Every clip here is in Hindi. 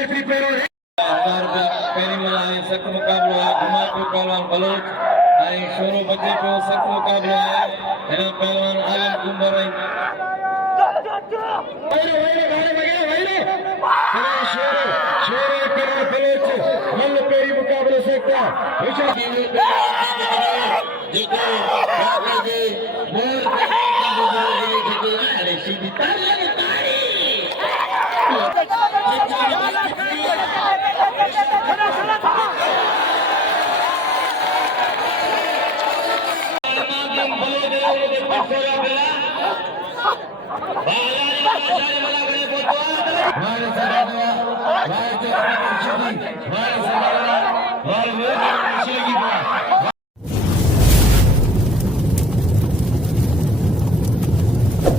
पहिरीं महिल सख़्त मुक़ाबिलो आहे घुमापुर पहलवान बलोच ऐं शोरो बचे पियो सख़्त मुक़ाबिलो आहे हिन पहलवान आलम कुंबर ऐं पहिरीं मुक़ाबिलो सख़्त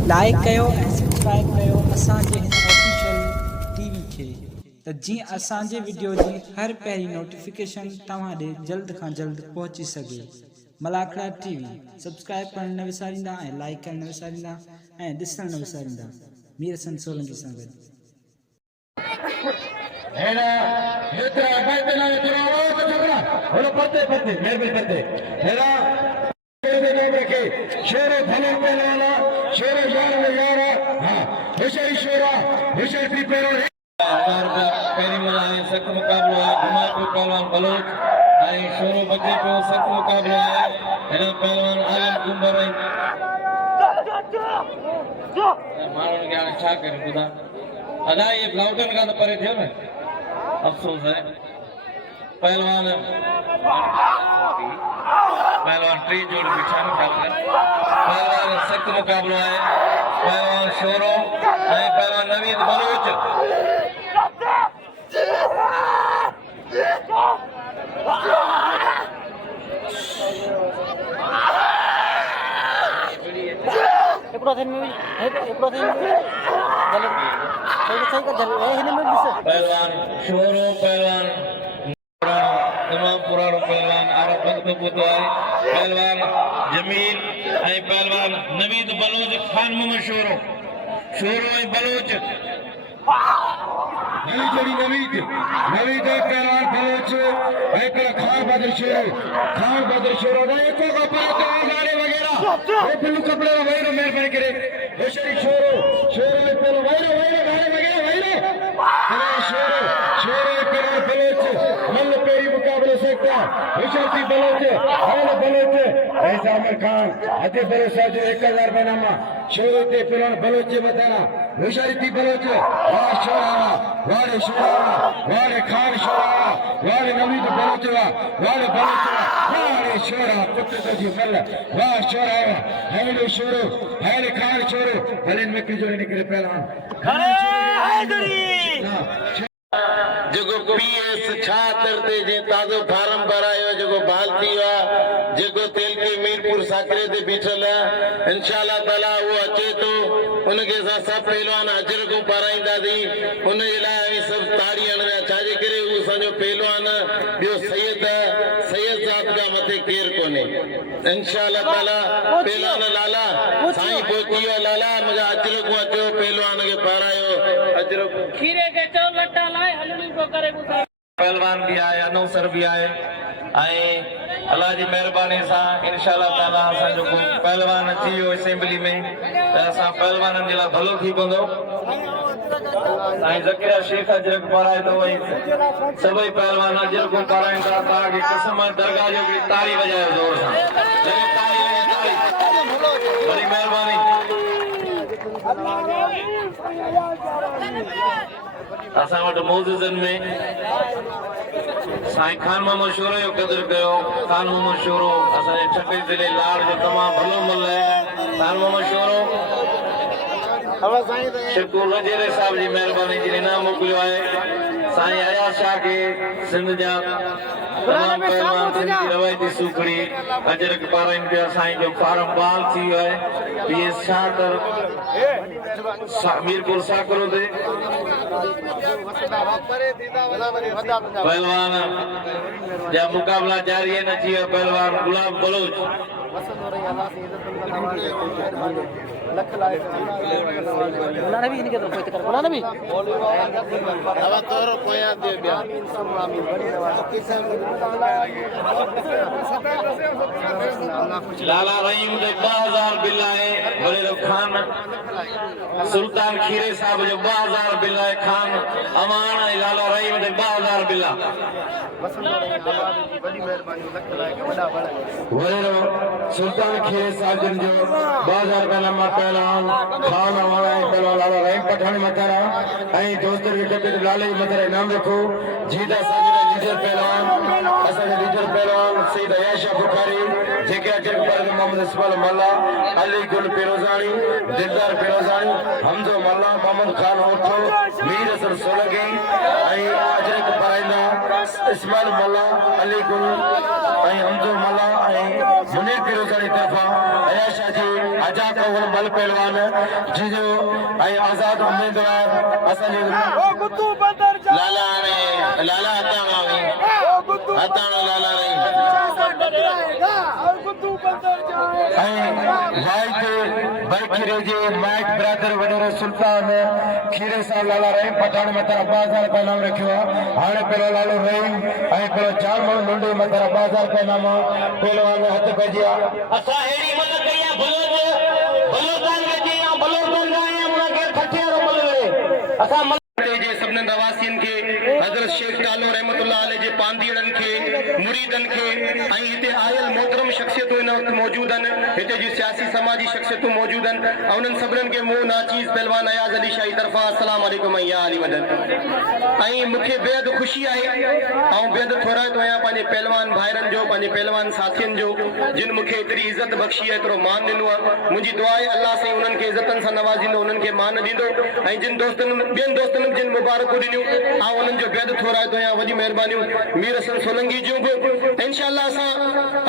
लाइक कयो ऐं सब्सक्राइब कयो असांजे हिन ऑफिशियल टीवी खे त जीअं असांजे वीडियो जी हर पहिरीं नोटिफिकेशन तव्हां ॾे जल्द खां जल्द पहुची सघे। मलाखड़ा टीवी सब्सक्राइब करणु न विसारींदा ऐं लाइक करणु न विसारींदा ऐं ॾिसणु न विसारींदा। मीर हसन सोलंकी सां गॾु शेर भलो पहलवान शेर यार हाँ विषय शोरा विषय भी पहिरीं महिल सख़्त मुक़ाबिलो आहे घुमापुर पहलवान बलोच ऐं शोरो बचे पियो सख़्त मुक़ाबिलो आहे हिन पहलवान आलम कुंबर ऐं माण्हुनि खे हाणे छा करे ॿुधा अदा इहे ब्लाउटनि खां त परे थियो न अफ़सोस आहे। पहलवान टी जोड़ी बीठा न पहलवान सख़्त मुक़ाबिलो आहे पहलवान शोरो ऐं पहलवान नवीद बलोच पहलवान शोरो पहलवान तमाम पुरानो पहलवान आरब वक्त पुतो है पहलवान जमील ऐं पहलवान नवीद बलोच खान मोहम्मद शोरो ऐं बलोच नवीद पहलवान बलोच ऐं खान बहादुर शोरो ना एको को पातो गाड़ी वगैरह ओ बिल्लू कपड़े रा वैरो मेहरबानी करे होशियारी शोरो ऐं पहलवान वैरो गाड़ी वगैरह वैरो शोरो पहलवान बलोच मल्ल पहिरीं मुक़ाबिलो सकता विशालती बलोच ऐसा आमिर खान अते भरोसा जो 1000 बनामा शोरो ते पहलवान बलोच जे बताना विशालती बलोच वाह शोरा वाड़े खान शोरा वाड़े नवीद बलोच वाड़े शोरा पुत्र जी मल्ल वाह शोरा हैले शोरो हैले खान शोरो भले में की जोड़ी निकले पहलवान जेको पीएस छात्र ते जे ताजो फार्म भरायो जेको भालती वा जेको तेल के मीरपुर साकरे ते बीठल इंशाअल्लाह ताला वो अचे तो उनके साथ सब पहलवान अजर को पाराइंदा दी उन जे लाइ सब ताड़ी हणदा छाजे करे वो सजो पहलवान बियो सैयद जात का मथे केर कोने इंशाअल्लाह ताला पहलवान लाला साईं पहुचियो लाला मुझे अजर को अचो पहलवान के पारायो अजर खीरे के चौल लट्टा लाए हलनी को करे पहलवान भी आए अनौसर भी आए अल्लाह जी मेहरबानी से इंशाअल्लाह ताला असा जो पहलवान अची वियो असेंबली में असा पहलवानन जे लाइ भलो थी पवंदो। साईं ज़कीरा शेख अजरक पाराए तो वही सभई पहलवान अजरक पाराइन था ताकि कसम दरगाह जो की ताली बजायो जोर से ताली बड़ी मेहरबानी असा वट मौजूदन में साईं खान मोहम्मद शोरो जो कदर कयो खान मोहम्मद शोरो असांजे छपे जिले लाड़ जो तमाम भलो मुल है खान मोहम्मद शोरो शकूर वजीर साहब जी मेहरबानी जी इनाम मोकिलियो आहे साईं अयाज शाह के सिंध जा तमाम पहलवान सिंध की रवायती सुखड़ी अजरक पाराइन पिया साईं जो फार्म बाल थी वियो आहे पीएस छात्र मीरपुर साकरो ते पहलवान जा मुकाबला जारी है नची पहलवान गुलाब बलोच अब तोरो कोया दे बिया लाला रहीम जो 2000 बिलाए बड़े खान सुल्तान खीरे साहब जो 2000 बिलाए खान अमान लाला रहीम जो 2000 बिला सुल्तान खीरे साहब जिन जो 2000 का लम्बा पहलवान खान हमारा पहलवान लाला रहीम पठान मतारा ऐं दोस्त के लाले मतारा इनाम रखो जीता साजरा लीडर पहलवान असांजे लीडर पहलवान सईद अयाशा बुखारी जेके अजर पर मोहम्मद इस्माइल मल्ला अली गुल फिरोजानी दिलदार फिरोजानी हमजो मल्ला मोहम्मद खान ओठो मीर हसन सोलगी ऐं अजरक पराइंदा इस्माइल मल्ला अली गुल ऐं हमजो मल्ला ऐं मुनीर फिरोजानी तरफा अयाशा जी अजा कौल मल पहलवान जिजो ऐं आजाद उम्मीदवार असांजे लाला ने लाला हताणा लाला नहीं खीरे जे माइक ब्रदर वडेरो सुल्तान खीरे साहब लाला रहीम पठान मतारा 2000 रुपया नाम रखियो हाणे पेलो लालो रहीम ऐं पेलो जाम लुंडी मतारा 2000 रुपया नाम पहलवान हथ पइजिया असा हेड़ी मत करिया बलोदान के जी या बलोदान गाया उन के खटियारो बलवे असा जे सबने नवासियन के हजरत शेख तालो रहमतुल्लाह अलैह जे पांदीड़न के मुरीदन के ऐं हिते आयल मोहतरम शख्सियतूं इन वक्त मौजूद आहिनि हिते जी सियासी समाजी शख्सियतूं मौजूद आहिनि ऐं उन्हनि सभिनीनि खे मूं नाचीज़ पहलवान अयाज़ अली शाही तरफ़ां अस्सलाम वालेकुम ऐं या अली वदन ऐं मूंखे बेहद ख़ुशी आहे ऐं बेहद थोराए थो आहियां पंहिंजे पहलवान भाइरनि जो पंहिंजे पहलवान साथियुनि जो जिन मूंखे एतिरी इज़त बख़्शी आहे एतिरो मान ॾिनो आहे मुंहिंजी दुआ आहे अल्लाह साईं उन्हनि खे इज़तनि सां नवाज़ींदो उन्हनि खे मान ॾींदो ऐं जिन दोस्तनि ॿियनि दोस्तनि जिन मुबारकूं ॾिनियूं ऐं उन्हनि जो बेहद थोराए थो आहियां वॾी महिरबानियूं मीर हसन सोलंगी जूं बि इंशाअल्लाह असां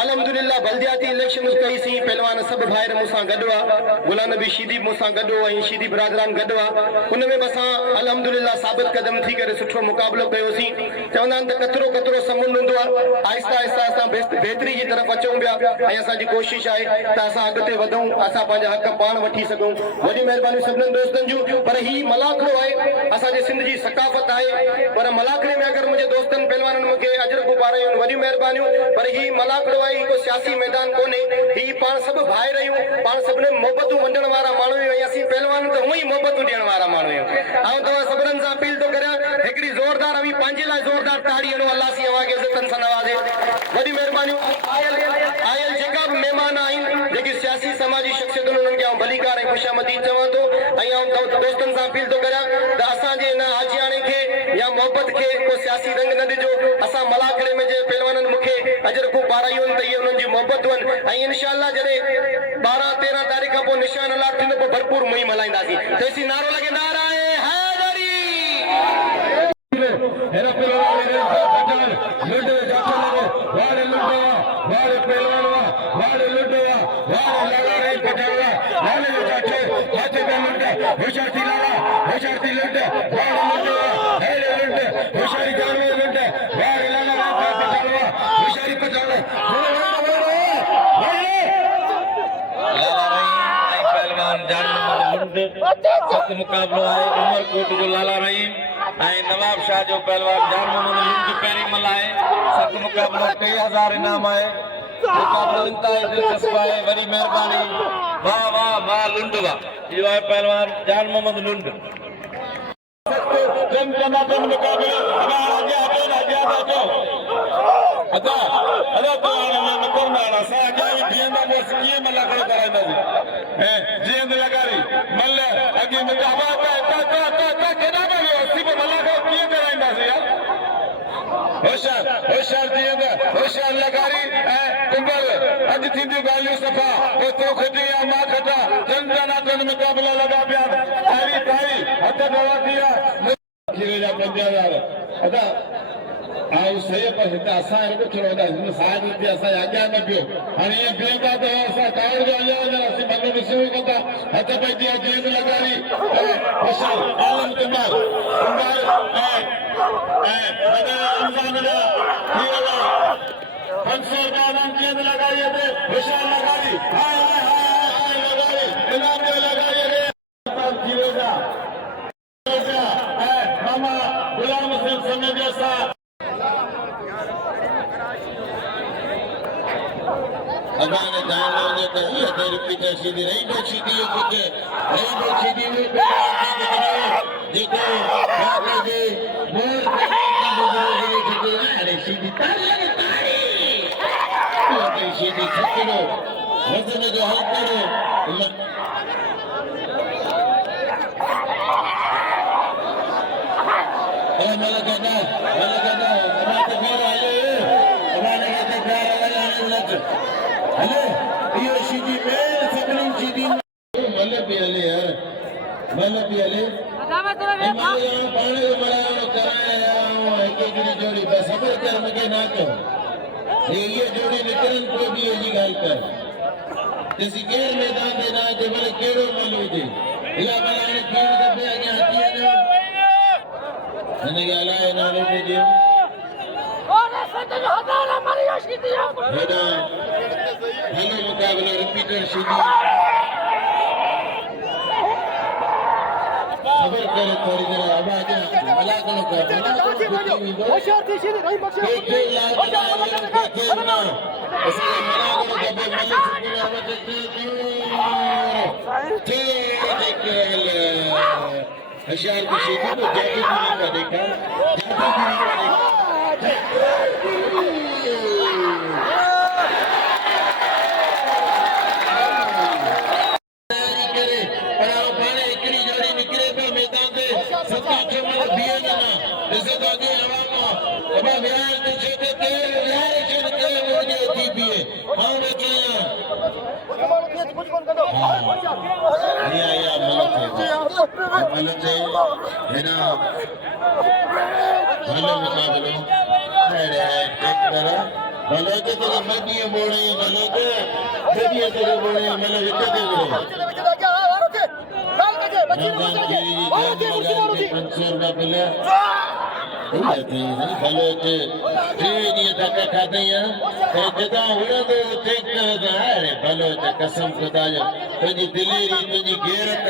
अल्हम्दुलिल्लाह बल्दियाती इलेक्शन कईसीं पहलवान सभु भाइर मूंसां गॾु आहे गुलाम नबी शीदी मूंसां गॾु हो ऐं शीदी बिरादरान गॾु आहे उन में बि असां अल्हम्दुलिल्लाह साबित क़दम थी करे सुठो मुक़ाबिलो कयोसीं चवंदा आहिनि त कतिरो समुंड हूंदो आहे आहिस्ता आहिस्ता असां बहितरी जी तरफ़ अचूं पिया ऐं असांजी कोशिशि आहे त असां अॻिते वधूं असां पंहिंजा हक़ पाण वठी सघूं वॾी महिरबानी सभिनीनि दोस्तनि जूं पर ही मलाखड़ो आहे असांजे सिंध जी सकाफ़त आहे पर मलाखड़े में अगरि मुंहिंजे दोस्तनि पहलवाननि मूंखे अजरकूं पारायूं आहिनि वॾियूं महिरबानियूं पर ही मलाखड़ो आहे ही को सियासी मैदान कोन्हे ही पाण सभु भाइर आहियूं पाण सभिनी मोहबतूं वंडण वारा माण्हू आहियूं ऐं असीं पहलवान त हूअं ई मोहबतूं ॾियण वारा माण्हू आहियूं ऐं तव्हां सभिनीनि सां अपील थो करियां हिकिड़ी ज़ोरदार अवी पंहिंजे लाइ ज़ोरदार ताड़ी हणो अल्लाह सी अव्हां खे इज़तनि सां नवाज़े वॾी महिरबानियूं आयल जेका बि महिमान आहिनि जेकी सियासी समाजी शख़्सियतूं उन्हनि खे भलीकार ऐं ख़ुशामदीद चवां थो ऐं दोस्तनि सां अपील थो करियां त असांजे हिन आजियाणे खे या मोहबत खे को सियासी रंग न ॾिजो असां मलाखड़े में जे पहलवाननि मूंखे अजरकूं पारायूं आहिनि त इहे उन्हनि जी मोहबतूं आहिनि ऐं इनशाअल्लाह जॾहिं 12-13 तारीख़ खां पोइ निशान अलाट थींदो पोइ भरपूर मुहिम हलाईंदासीं तेसीं नारो लॻे नाराए हैदरी सख्त मुक़ाबिलो आहे उमरकोट जो लाला रहीम ऐं नवाब शाह जो पहलवान जान मोहम्मद लुंड पहिरीं मल आहे सख्त मुक़ाबिलो 3000 इनाम आहे मुक़ाबिलो इंतहाई दिलचस्प आहे वॾी महिरबानी वाह वाह वाह लुंड वाह इहो आहे पहलवान जान मोहम्मद लुंड होशियार लगारी कुंबल अज थींदी ॻाल्हियूं सफ़ा ओतिरो खटी या मां खटा जन जनातन मुक़ाबिला लॻा पिया तारी तारी हथ गवा थिया खीरे जा 5000 अदा आओ सही पर हिते असां रुॻो थोरो हिन साहिब हिते असां अॻियां न पियो हाणे ईअं बीहंदा त असां कावड़ जो हलिया वञा असीं मनु ॾिसूं कंदा हथ पइजी आहे जीअं लगारी होशियार आलम कुमार लगाई होशियार लगाई हाय हाय हाय लगाई हुन जो साथ अबाने जानो जो त ये रिपीट सीधी रही बे सीधी ये कुछ रही बे सीधी में देखो बाबा जी मोर के अरे सीधी ताली तो सीधी खिचड़ो वजन जो हल करो मलकदा समाते फेर आले अबाने कहते प्यार वाला लग अले ये सीधी में सबनी सीधी मल पे आले यार मल पे आले पाने को मलायो कराया एक एक जोड़ी बस सबर कर मगे ना कहो ये जोड़ी निकरन को भी ये गाल कर जैसे केर मैदान दे ना दे भले केड़ो मलो दे इला बनाने खेल के पे आगे हाथी है ने गाला है ना ले दे और सच जो हदाला मारियो सीधी हेडा हेलो मुकाबला रिपीटर सीधी खबर करे थोड़ी देर आवाज मला कोनो कर होशियार थी सीधी रही बक्से एक लाख खेलना इसलिए मला कोनो जब मले सीधी आवाज ठीक होशियार की सीधी को जादू का देखा कसम खुदा जो तुझी दिलेरी तुझी गैरत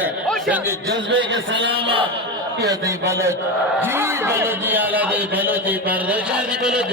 तुझे जज्बे के सलामा ये दे बलद जी आला दे बलद जी परदेशा दी बलद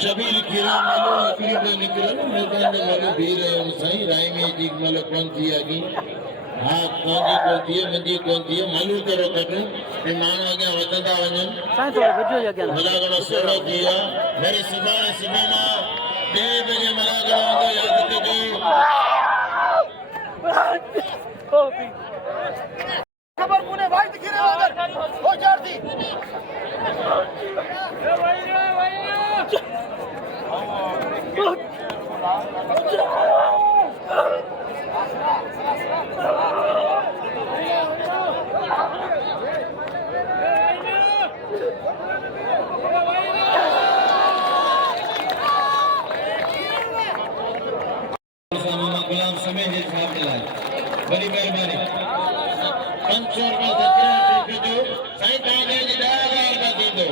शबीर किराम वालों अपनी को निकलो मैदान में वालों भी रहे हो सही राय में जी मतलब कौन थी आगे हाँ कौन थी मंजी कौन थी मालूम करो कटू ये मानो आगे वतदा वजन साइंस वाला वीडियो आगे मलागणो सोलो किया मेरी सुबह ना 2 बजे मलागणो आगे याद करो खबर पुणे भाई दिखे रहे उधर हो चार थी गुलाम समय है साहब मिलाए बड़ी मेहरबानी 500 रुपया दो सही कहा जी 10,000 का दी दो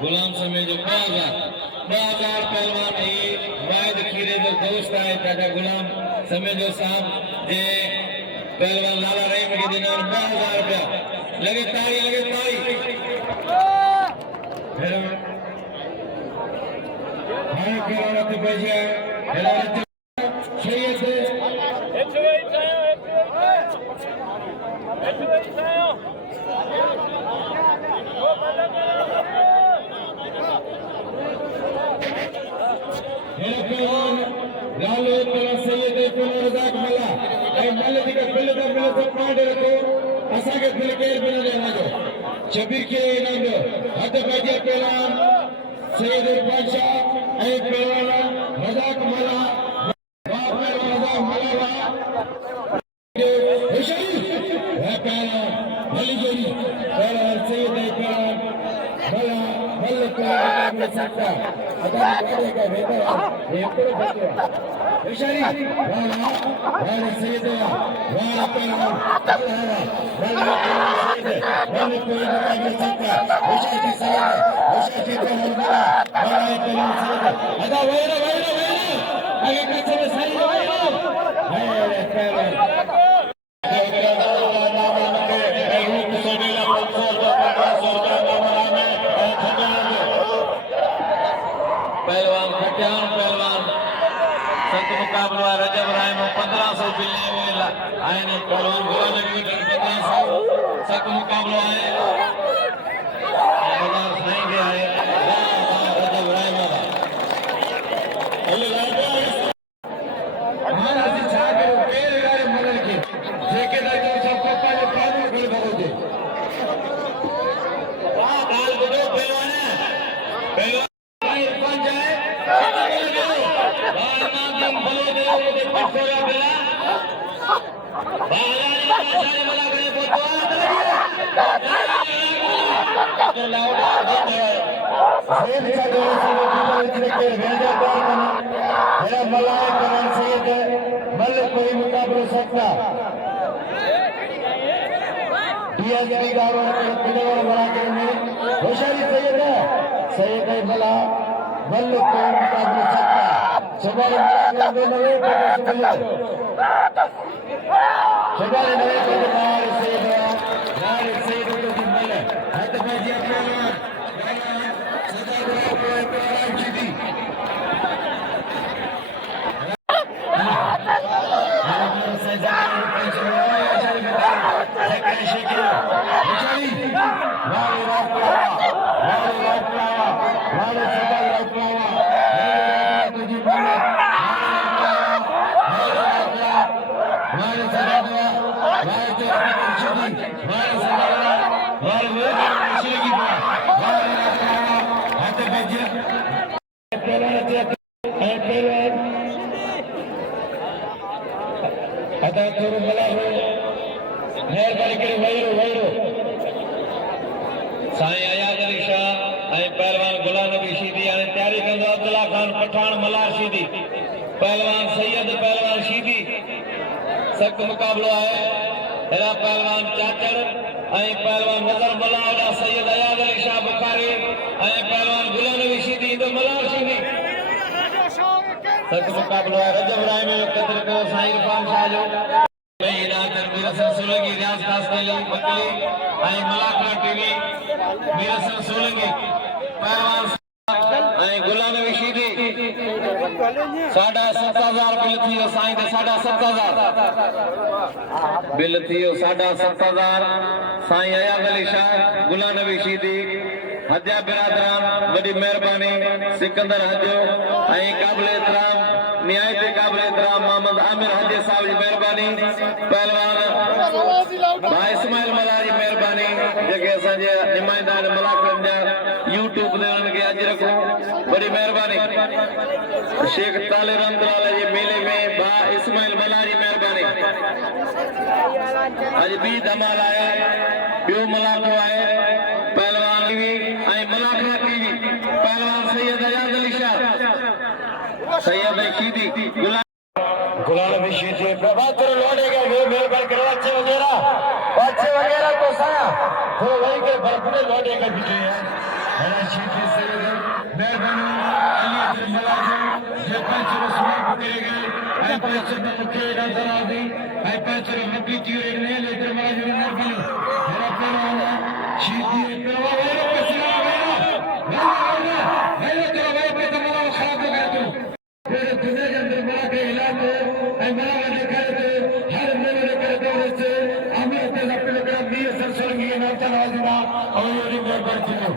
गुलाम समय जो 2,000 पहलवान है वायद जो दोस्त है चाचा गुलाम समझो साहब जे पहलवान लाला रहीम के दिन 2000 रुपया लगे ताली फिर हां पहलवान तो पैसे सही है लालो तला सैयद रज़ाक मला ऐं मल जी का बिल दा मिले तो पांडे रखो असा के दिल के बिल लेना जो शबीर के इनाम जो हद बाजी पहलवान सैयद बादशाह ऐं पहलवान रज़ाक मला वाह पहलवान रज़ाक मला वाह हुशैन है पहलवान भली जोड़ी पहलवान सैयद पहलवान भला भल पहलवान में सकता अदा वादे का बेटा ये पूरा बच्चा हुशैनी वाह सैयद वाह पहलवान वाह सैयद वाह पहलवान में सकता हुशैन जी सैयद हुशैन जी पहलवान वाह पहलवान सैयद अदा वेरा आगे कच्चे में सही है पहलवान पहलवान खटियान पहलवान संत मुकाबला रजब राय में 1500 बिल्ले में आए ने पहलवान गुलाम नबी 1500 संत मुकाबला आए बाजार साईं के आए रजब राय में अल्लाह हमारा से छाके पेड़ गारे मदद के जेके दा जो सब पप्पा ने कानून कर भगोते वाह बाल बड़ो पहलवान पहलवान मेरा मलाए पहलवान सैयद मल कोई मुकाबला सकता डीएसपी गारों पिडवर बना के में होशियारी सैयद मला मल कोई मुकाबला सकता सुबह नवे सुबह नवे नार सैयद को मल हद बाजी पहलवान सदा पहलवान जीती अदा थोरो मला मेहरबानी करे वैरो साईं अयाज अली शाह ऐं पहलवान गुलाम नबी शीदी हाणे तयारी कंदो अब्दुल्ला खान पठान मलार शीदी पहलवान सैयद पहलवान शीदी सख्त मुकाबलो आहे हेरा पहलवान चाचड़ ऐं पहलवान नजर मला ओडा सैयद अयाज अली शाह बुखारी ऐं पहलवान गुलाम नबी शीदी तो मलार शीदी सख्त मुकाबलो आहे रजब राय में कदर कयो साईं इरफान शाह जो सोलंगी रियाज खास वकीली ऐं मलाखा टीवी मीरसन सोलंगी पहलवान ऐं गुलाम नबी शीदी 7000 बिल थियो साईं ते 7000 बिल थियो 7000 साईं अयाज अली शाह गुलाम नबी शीदी हजा बिरादरान बड़ी मेहरबानी सिकंदर हजो ऐं काबिल एहतराम निहायत काबिल एहतराम मोहम्मद आमिर हजे साहब जी मेहरबानी पहलवान भाई इस्माइल मला जी मेहरबानी जेके असांजे नुमाइंदा आहिनि मलाखनि जा यूट्यूब ते उन्हनि खे अॼु रखो बड़ी मेहरबानी शेख ताले रहमतुल्लाह जे मेले में भा इस्माइल मला जी मेहरबानी अॼु ॿी धमाल आहे ॿियो मलाखो आहे पहलवान टीवी ऐं मलाखा टीवी पहलवान सैयद अयाज अली शाह सैयद शीदी गुलाम नबी शीदी बात करो लौटेगा वो मेहरबान करो अच्छे वगैरह तो साया वो वही के भरपूर लौटेगा बिके है शीदी सैयद मेहरबानी अली मलाखा जे पंच रसूल करेगा है पैसे में मुझे नजर आती है पैसे में हड्डी तीर ने लेकर मार मार भी मेरा पेड़ा सीधी पेड़ा वाला पैसा मेरे तेरा भाई पे तुम्हारा खराब हो गया तू फिर दुनिया के अंदर बड़ा के इलाज है मेरा वाले करे हर मेरे करे से हमें तेरा पेड़ा का मीर सर स्वर्गीय नाम चला दिया और ये मेरे बच्चे को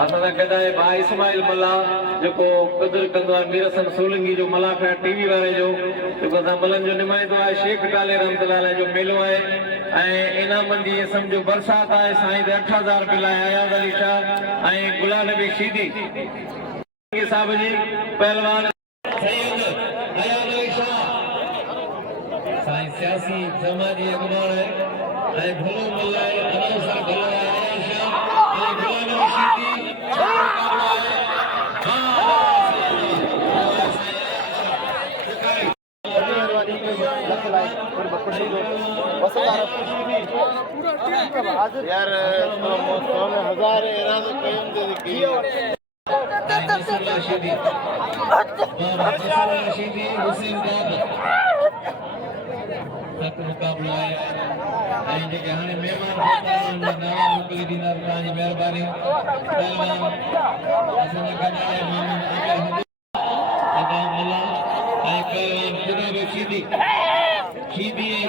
असां गॾाए भाई इस्माइल मला जेको क़दुरु कंदो आहे मीरसन सोलंगी जो मला पिया टीवी वारे जो जेको असां मलनि जो नुमाइंदो आहे शेख टाले रहमतुल्लाह जो मेलो आहे ऐं इनामनि जी सम्झो बरसाति आहे साईं ते 8000 रुपए लाइ अयाज़ अली शाह ऐं गुलाम नबी शीदी साहिब जी पहलवान सैयद अयाज़ अली शाह साईं सियासी समाजी अॻुवान आहे ऐं भलो मल्ला आहे अनौसर भलो आहे अयाज़ शाह ऐं गुलाम नबी शीदी यार 1000 इरादो कयम दे मुक़ाबलो आहे ऐं जेके हाणे महिमान नवां मोकिले ॾींदा तव्हांजी महिरबानी पहलवान असांजा गॾु आहे मोहम्मद अदा मुल्ला ऐं पहलवान ख़ुदा बि शीदी शीदी ऐं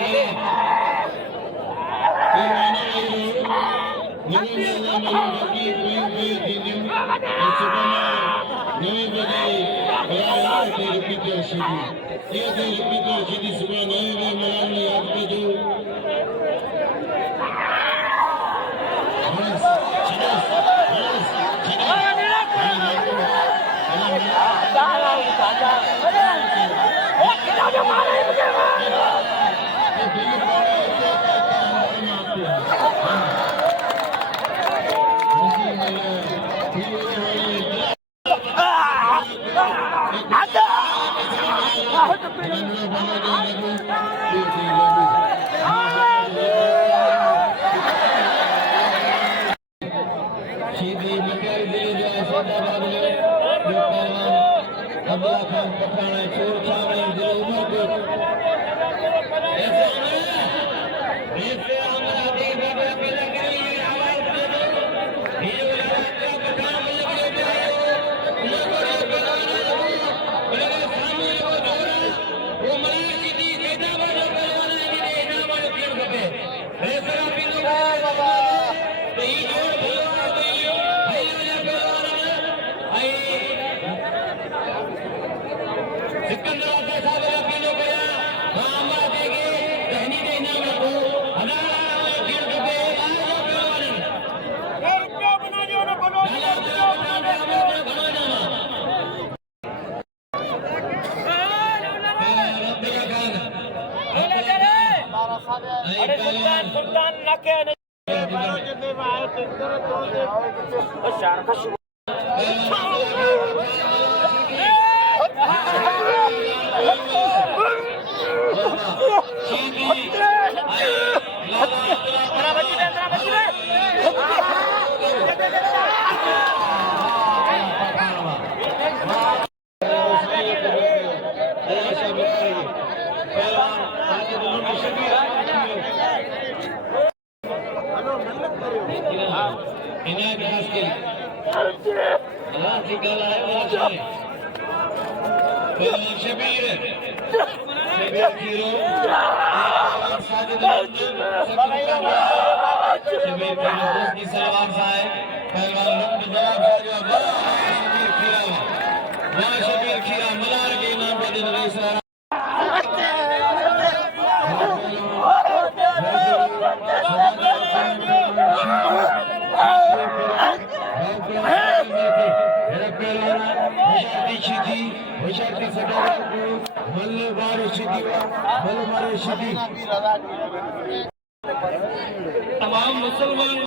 तमाम मुसलमान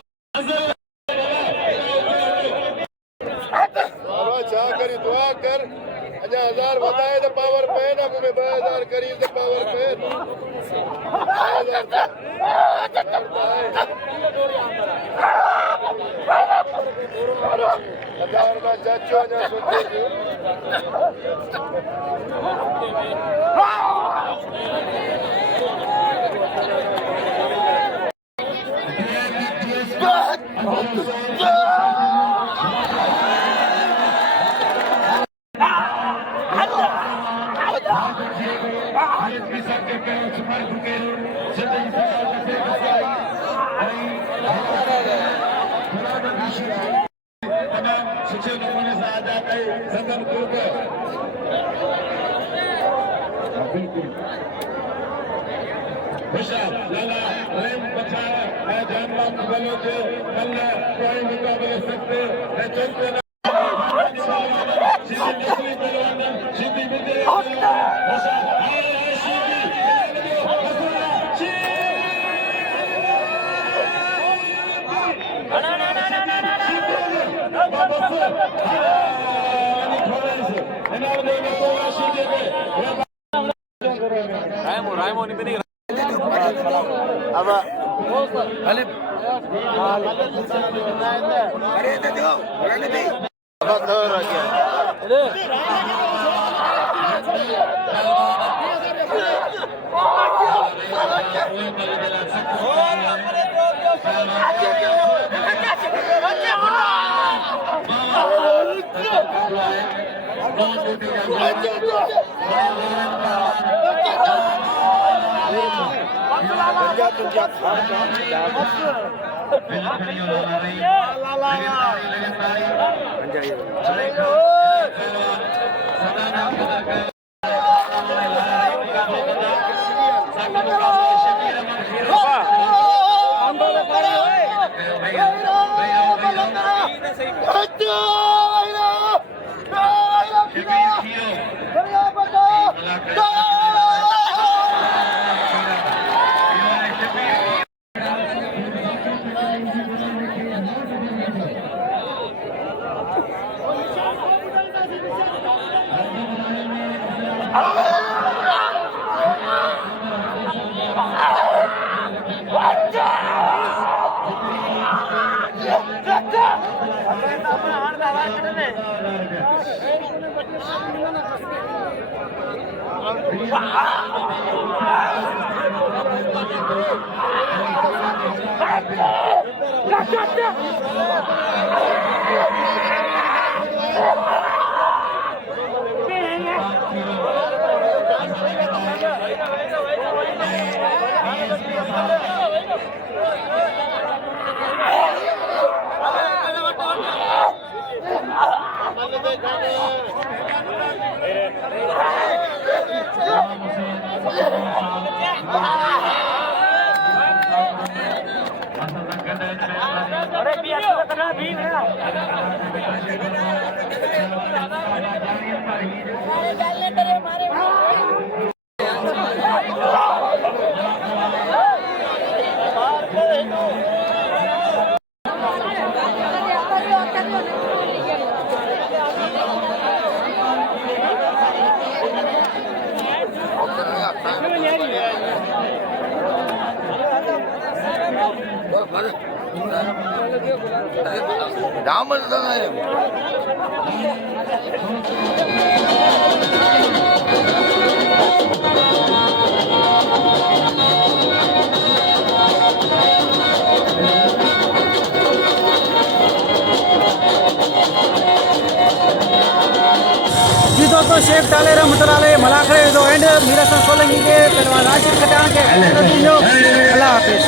करी दुआ कर अजा 1000 बताए तो पावर पे ना मुझे 2000 करी तो पावर पे 2000 शिक्षक नमूने से आ जाता है संगम दुर्ग बिल्कुल हुशार लाला प्रेम बचाओ मैं जानना बोलो जो मल्ला कोई मुकाबले सकते मैं चलते ना सीधी विजय हुशार जी दोस्तों शेख टाले रहमतुल्लाह मलाखड़े दो एंड मीरा सोलंकी के पहलवान राशिद खटान के अल्लाह हाफिज़।